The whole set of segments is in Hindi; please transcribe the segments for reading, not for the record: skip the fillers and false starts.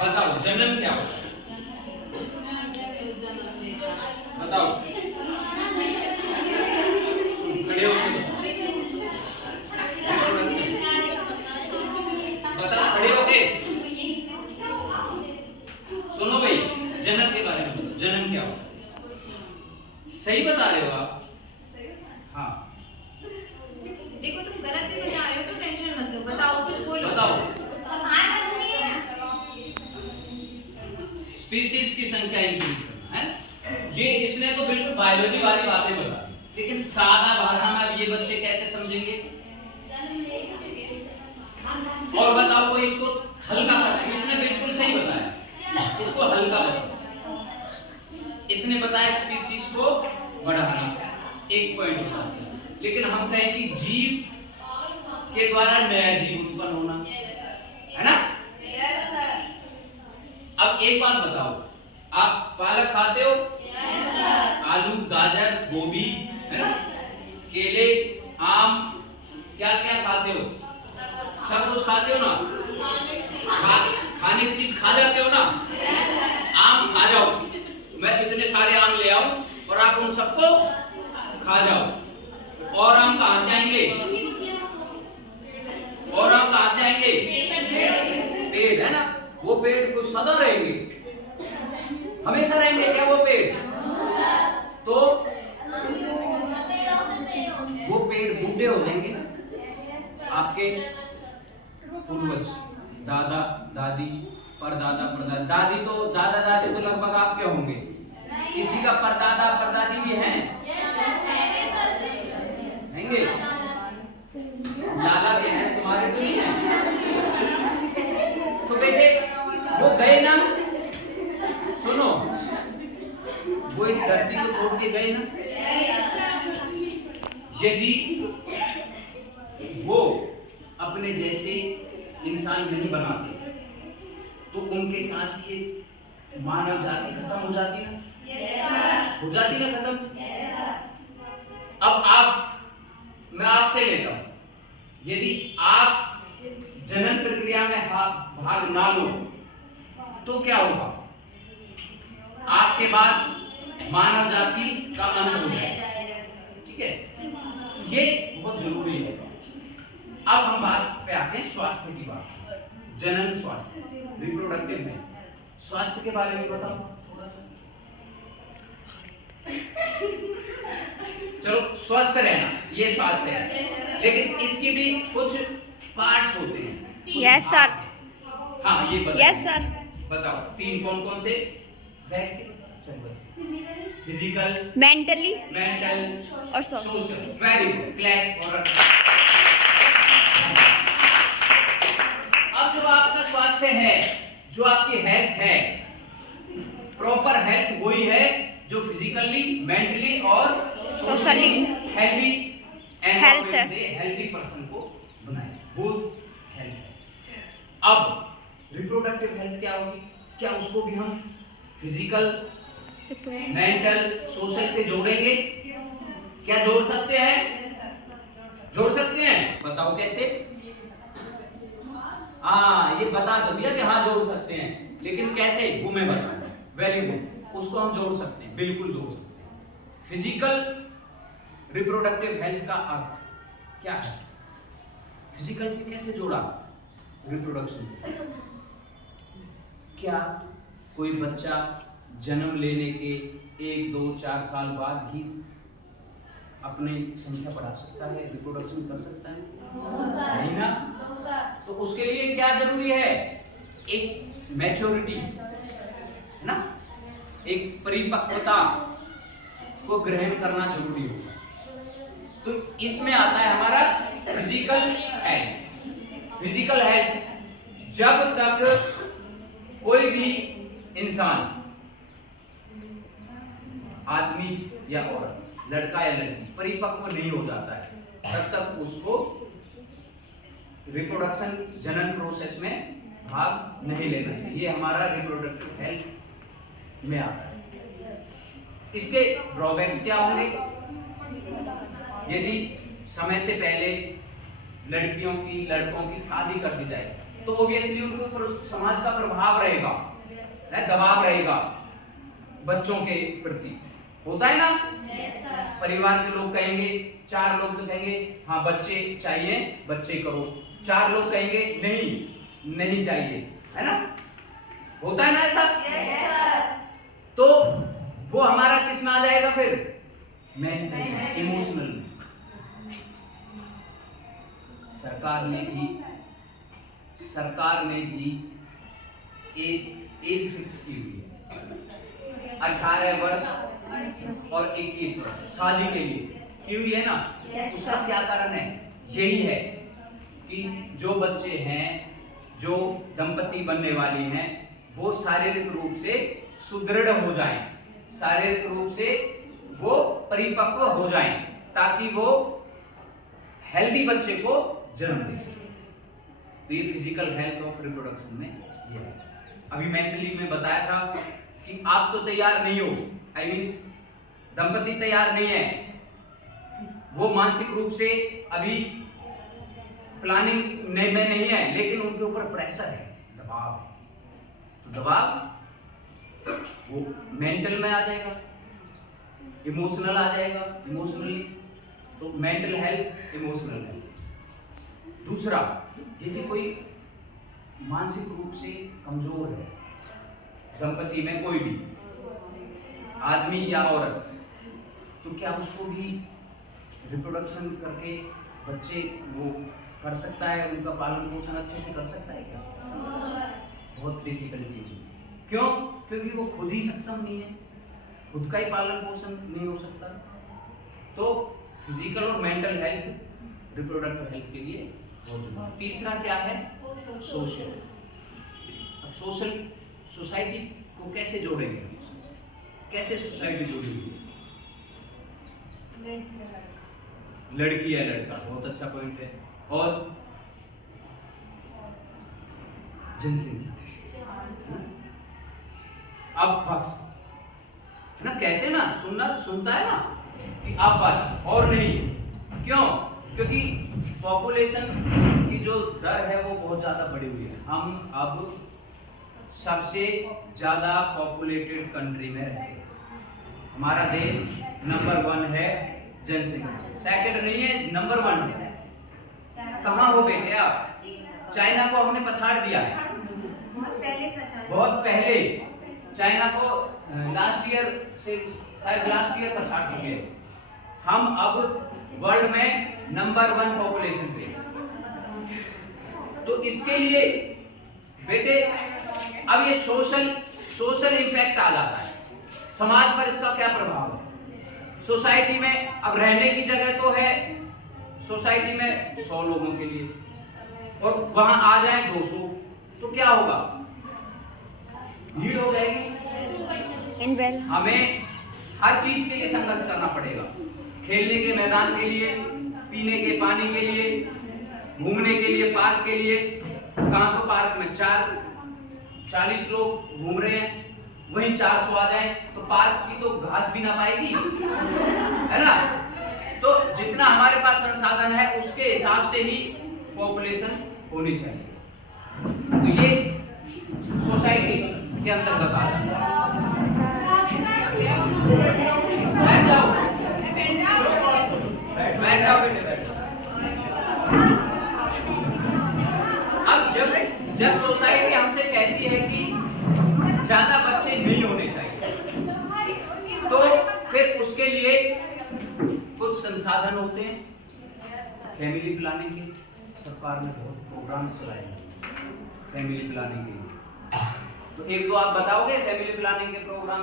बताओ जन्म क्या होता है? बताओ, खड़े होके बताओ, खड़े होके सुनो भाई, जन्म के बारे में बताओ, जन्म क्या होता है? सही बता रहे हो आप? हाँ देखो तुम गलत भी बता रहे हो तो टेंशन मत लो, बताओ कुछ बोलो। बताओ। स्पीसीज की संख्या इंक्रीज करना है। ये इसने तो बिल्कुल बायोलॉजी वाली बातें बता दी, लेकिन सादा भाषा में अब ये बच्चे कैसे समझेंगे? और बताओ कोई इसको हल्का कर, इसने बिल्कुल सही बताया, इसको हल्का बताओ। इसने बताया स्पीसीज को बढ़ाना, एक पॉइंट बता दिया, लेकिन हम कहें कि जीव के द्वारा नया जीव उत्पन्न होना, है ना? अब एक बात बताओ, आप पालक खाते हो? आलू, गाजर, गोभी, है ना? केले, आम, क्या क्या खाते हो? सब कुछ खाते हो ना? खाने की चीज खा जाते हो ना? आम खा जाओ, मैं इतने सारे आम ले आऊं और आप उन सबको खा जाओ। और आम कहां से आएंगे? और आम कहां से आएंगे? पेड़, है ना? वो पेड़ को सदा रहेंगे, हमेशा रहेंगे क्या वो पेड़? तो वो पेड़ बूढ़े हो जाएंगे ना। आपके पूर्वज, दादा दादी, परदादा परदादी, दादी तो दादा दादी तो लगभग आपके होंगे, किसी का परदादा परदादी भी हैं? हैंगे? लाला भी हैं, तुम्हारे तो नहीं है। तो बेटे वो गए ना, सुनो, वो इस धरती को छोड़ के गए ना। यदि वो अपने जैसे इंसान नहीं बनाते तो उनके साथ ये मानव जाति खत्म हो जाती ना, हो जाती ना खत्म। अब मैं आपसे लेता हूं, यदि आप जनन प्रक्रिया में भाग ना लो तो क्या होगा? आपके बाद मानव जाति का अंत हो जाएगा, ठीक है? ये बहुत जरूरी है। अब हम बात पे आते हैं स्वास्थ्य की बात, जनन स्वास्थ्य, रिप्रोडक्टिव में स्वास्थ्य के बारे में बताओ थोड़ा सा। चलो, स्वस्थ रहना ये स्वास्थ्य है, लेकिन इसकी भी कुछ पार्ट्स होते हैं। Yes sir. हाँ, ये बताओ। Yes sir. बताओ 3 कौन कौन से? फिजिकल, मेंटली मेंटल और सोशल। Very good, clap. और अब जो आपका स्वास्थ्य है, जो आपकी हेल्थ है, प्रॉपर हेल्थ वही है जो फिजिकली, मेंटली और सोशली हेल्दी हेल्दी पर्सन को बनाए, गुड हेल्थ। अब रिप्रोडक्टिव हेल्थ क्या होगी? क्या उसको भी हम फिजिकल, मेंटल, सोशल से जोड़ेंगे? क्या जोड़ सकते हैं? जोड़ सकते हैं, बताओ कैसे? ये बता तो दिया कि हाँ जोड़ सकते हैं, लेकिन कैसे वो मैं बताऊंगा। वेरी गुड, उसको हम जोड़ सकते हैं, बिल्कुल जोड़ सकते हैं। फिजिकल रिप्रोडक्टिव हेल्थ का अर्थ क्या है? फिजिकल से कैसे जोड़ा रिप्रोडक्शन? क्या कोई बच्चा जन्म लेने के 1, 2, 4 साल बाद ही अपनी संख्या बढ़ा सकता है, रिप्रोडक्शन कर सकता है? नहीं ना। तो उसके लिए क्या जरूरी है? एक मैच्योरिटी, है ना, एक परिपक्वता को ग्रहण करना जरूरी होगा। तो इसमें आता है हमारा फिजिकल हेल्थ। फिजिकल हेल्थ, जब तक कोई भी इंसान, आदमी या औरत, लड़का या लड़की परिपक्व नहीं हो जाता है, तब तक उसको रिप्रोडक्शन, जनन प्रोसेस में भाग नहीं लेना चाहिए। ये हमारा रिप्रोडक्टिव हेल्थ में आता है। इसके ड्रॉबैक्स क्या होंगे? यदि समय से पहले लड़कियों की, लड़कों की शादी कर दी जाए तो ऑब्वियसली उनके ऊपर समाज का प्रभाव रहेगा, दबाव रहेगा बच्चों के प्रति, होता है ना। परिवार के लोग कहेंगे, 4 लोग तो कहेंगे हाँ बच्चे चाहिए, बच्चे करो, 4 लोग कहेंगे नहीं नहीं चाहिए, है ना, होता है ना ऐसा। तो वो हमारा किस में आ जाएगा फिर, मेंटल, इमोशनल में। सरकार ने भी एक एज फिक्स की हुई है, 18 वर्ष और 21 वर्ष शादी के लिए की हुई है ना। उसका क्या कारण है, यही है कि जो बच्चे हैं, जो दंपति बनने वाली हैं, वो शारीरिक रूप से सुदृढ़ हो जाएं, शारीरिक रूप से वो परिपक्व हो जाएं, ताकि वो हेल्दी बच्चे को जन्म दे। तो ये फिजिकल हेल्थ ऑफ रिप्रोडक्शन में ये है। अभी मेंटली में बताया था कि आप तो तैयार नहीं हो, आई मीन दंपति तैयार नहीं है, वो मानसिक रूप से अभी प्लानिंग में नहीं है, लेकिन उनके ऊपर प्रेशर है, दबाव है। तो दबाव वो मेंटल में आ जाएगा, इमोशनल आ जाएगा, इमोशनली। तो मेंटल हेल्थ, इमोशनल हेल्थ। दूसरा, यदि कोई मानसिक रूप से कमजोर है, दंपति में कोई भी आदमी या औरत, तो क्या उसको भी रिप्रोडक्शन करके बच्चे वो कर सकता है, उनका पालन पोषण अच्छे से कर सकता है क्या? बहुत डिफिकल्टी है। क्यों? क्योंकि वो खुद ही सक्षम नहीं है, खुद का ही पालन पोषण नहीं हो सकता। तो फिजिकल और मेंटल हेल्थ रिप्रोडक्टिव हेल्थ के लिए बहुत जरूरी। तीसरा क्या है? सोशल। अब सोशल सोसाइटी को कैसे जोड़ेंगे, कैसे सोसाइटी जोड़ेंगे? लड़की या लड़का, बहुत अच्छा पॉइंट है। और जनसंख्या, अब बस है ना, कहते हैं ना, सुनता है ना कि अब बस और नहीं। क्यों? क्योंकि पॉपुलेशन की जो दर है वो बहुत ज्यादा बढ़ी हुई है। हम अब सबसे ज्यादा पॉपुलेटेड कंट्री में रहते हैं। हमारा देश नंबर 1 है जनसंख्या, सेकंड नहीं है, नंबर 1 है। कहाँ हो बेटे आप? चाइना को हमने पछाड़ दिया है, बहुत पहले। चाइना को लास्ट ईयर से शायद लास्ट ईयर पछाड़ चुके हैं। हम अब वर्ल्ड में नंबर 1 पॉपुलेशन पे। तो इसके लिए बेटे अब ये सोशल इम्पैक्ट आ जाता है, समाज पर इसका क्या प्रभाव है। सोसाइटी में अब रहने की जगह तो है सोसाइटी में 100 लोगों के लिए, और वहां आ जाए 200, तो क्या होगा? भीड़ हो जाएगी। हमें हर चीज के लिए संघर्ष करना पड़ेगा, खेलने के मैदान के लिए, पीने के पानी के लिए, घूमने के लिए, पार्क के लिए। कहाँ तो पार्क में 40 लोग घूम रहे हैं, वहीं 400 आ जाए तो पार्क की तो घास भी ना पाएगी, है ना। तो जितना हमारे पास संसाधन है उसके हिसाब से ही पॉपुलेशन होनी चाहिए। तो ये सोसाइटी के अंतर्गत आ जाता है। अब जब सोसाइटी हमसे कहती है कि ज्यादा बच्चे नहीं होने चाहिए, तो फिर उसके लिए कुछ संसाधन होते हैं। फैमिली प्लानिंग के सरकार ने बहुत प्रोग्राम चलाए हैं फैमिली प्लानिंग के लिए। तो 1-2 आप बताओगे फैमिली प्लानिंग के प्रोग्राम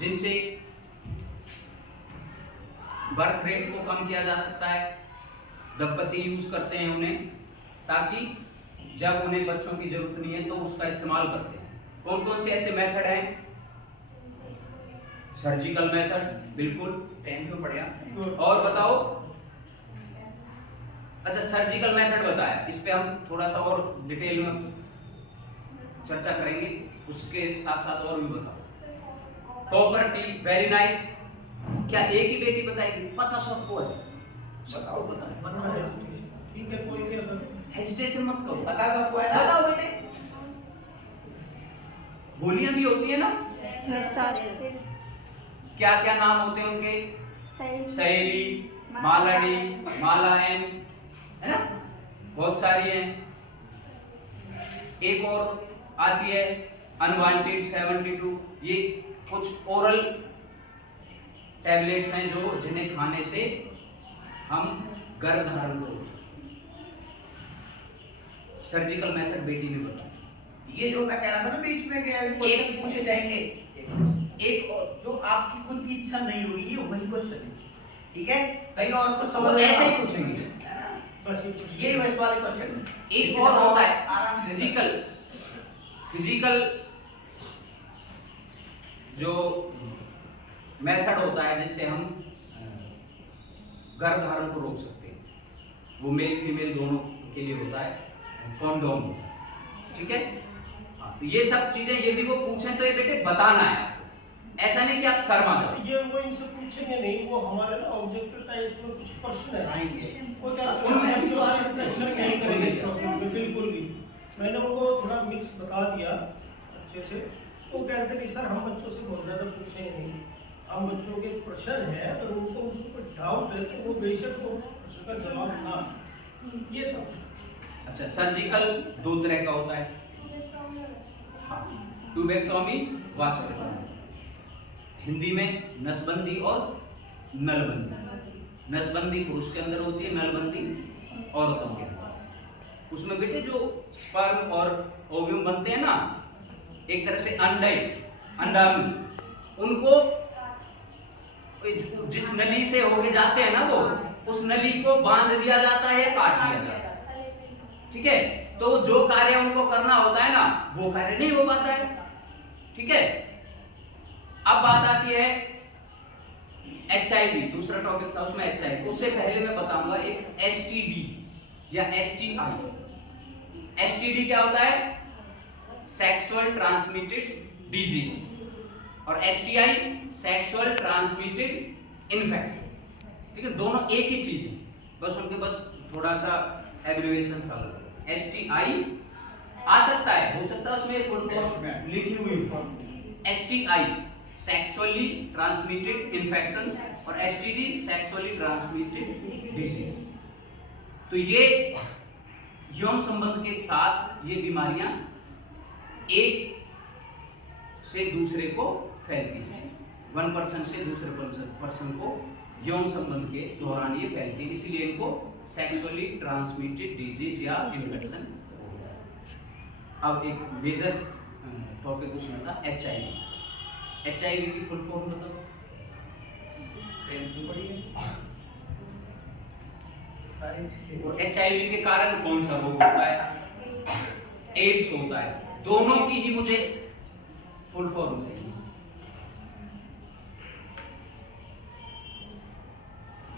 जिनसे बर्थ रेट को कम किया जा सकता है। दंपति यूज करते हैं उन्हें, ताकि जब उन्हें बच्चों की जरूरत नहीं है तो उसका इस्तेमाल करते हैं। कौन कौन से ऐसे मेथड हैं? सर्जिकल मेथड, बिल्कुल 10th में पढ़ा। और बताओ। अच्छा, सर्जिकल मेथड बताया, इस पे हम थोड़ा सा और डिटेल में चर्चा करेंगे, उसके साथ साथ और भी बताओ। Property, very nice. क्या एक ही बेटी बताएगी? पता सबको है, बताओ। ठीक है, कोई हेजिटेशन मत करो, पता सबको है ना? बताओ बेटे। बोलियां भी होती है ना, क्या क्या नाम होते हैं उनके? सहेली, मालाडी, मालायन, है ना, बहुत सारी हैं। एक और आती है अनवांटेड 72। ये कुछ ओरल टैबलेट्स हैं जो जिन्हें खाने से हम गर्भ धारण को सर्जिकल मेथड बेटी ने बताया। ये जो मैं कह रहा था ना बीच में क्वेश्चन पूछे जाएंगे, एक और जो आपकी खुद की इच्छा नहीं होगी, ये वही क्वेश्चन है, ठीक है? कहीं और कुछ वो समझ ऐसे ही पूछेंगे, ये वैसे वाले क्वेश्चन। एक और होता है आराम से फिजिकल जो मेथड होता है जिससे हम गर्भ धारण को रोक सकते हैं, वो मेल फीमेल दोनों के लिए होता है, कॉन्डोम, ठीक है? हाँ, तो ये सब चीजें यदि वो पूछें तो ये बेटे बताना है आपको, ऐसा नहीं कि आप शर्मा जाओ। ये वो इनसे पूछेंगे नहीं, वो हमारे ना ऑब्जेक्टिव टाइप्स में कुछ प्रश्न है आएंगे। वो क्या उनमें टेंशन नहीं करेंगे इस टॉपिक में बिल्कुल भी। मैंने उनको थोड़ा मिक्स बता दिया अच्छे से। वो कहते कि सर हम बच्चों से बहुत ज़्यादा पूछेंगे नहीं, हम बच्चों के प्रश्न है तो उनको उसके ऊपर डाउट है तो वो बेशक वो प्रश्न का जवाब ना, ये था। अच्छा, सर्जिकल दो तरह का होता है, ट्यूबेक्टोमी, वास्कुलर, हिंदी में नसबंदी और नलबंदी। नसबंदी पुरुष के अंदर होती है, नलबंदी औरतों के अंदर। उसमें बेटे जो स्पर्म और ओव्यूम बनते हैं ना, एक तरह से अंडाणु, उनको जिस नली से होके जाते हैं ना, वो उस नली को बांध दिया जाता है, काट दिया जाता है, ठीक है? तो जो कार्य उनको करना होता है ना, वो कार्य नहीं हो पाता है, ठीक है? अब बात आती है HIV, दूसरा टॉपिक था उसमें HIV। उससे पहले मैं बताऊंगा एक STD या STI। STD क्या होता है? सेक्सुअल ट्रांसमिटेड डिजीज, और STI सेक्सुअल ट्रांसमिटेड इन्फेक्शन। लेकिन दोनों एक ही चीज है, बस उनके बस थोड़ा सा एब्रिविएशन अलग है। STI आ सकता है, हो सकता है उसमें फुल फॉर्म लिखी हुई हो। STI सेक्सुअली ट्रांसमिटेड इन्फेक्शंस और STD सेक्सुअली ट्रांसमिटेड डिजीज। तो ये यौन संबंध के साथ ये बीमारियां एक से दूसरे को फैलती है, वन पर्सन से दूसरे पर्सन को यौन संबंध के दौरान ये फैलती है, इसलिए इनको सेक्सुअली ट्रांसमिटेड डिजीज या इन्फेक्शन। अब एक मेजर टॉपिक उसमें था HIV। HIV की फुल फॉर्म बताओ। HIV के कारण कौन सा रोग होता है? एड्स होता है। दोनों की ही मुझे फुल फॉर्म चाहिए।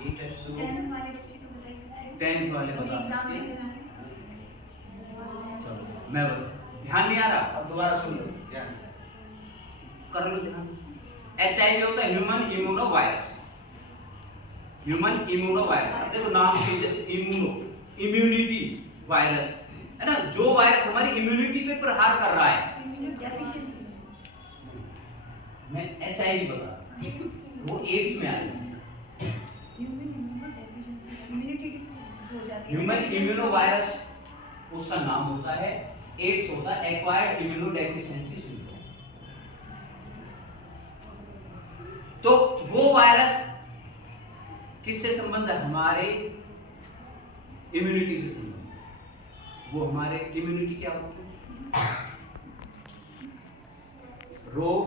ये टेस्ट 10th वाले बता सकते हैं। चलो मैं बता, ध्यान नहीं आ रहा? अब दोबारा सुन लो ध्यान से। कर लो ध्यान। HIV होता है human immuno virus. Human immuno virus, देखो नाम के जैसे इम्यूनिटी वायरस है ना, जो वायरस हमारी इम्यूनिटी पे प्रहार कर रहा है। मैं HIV बता, वो एड्स में आएगा। ह्यूमन इम्यूनो वायरस उसका नाम होता है, एड्स होता है एक्वायर्ड इम्यूनो डेफिशिएंसी सिंड्रोम। तो वो वायरस किससे संबंध है? हमारे इम्यूनिटी से संबंध। वो हमारे इम्यूनिटी क्या होती है? रोग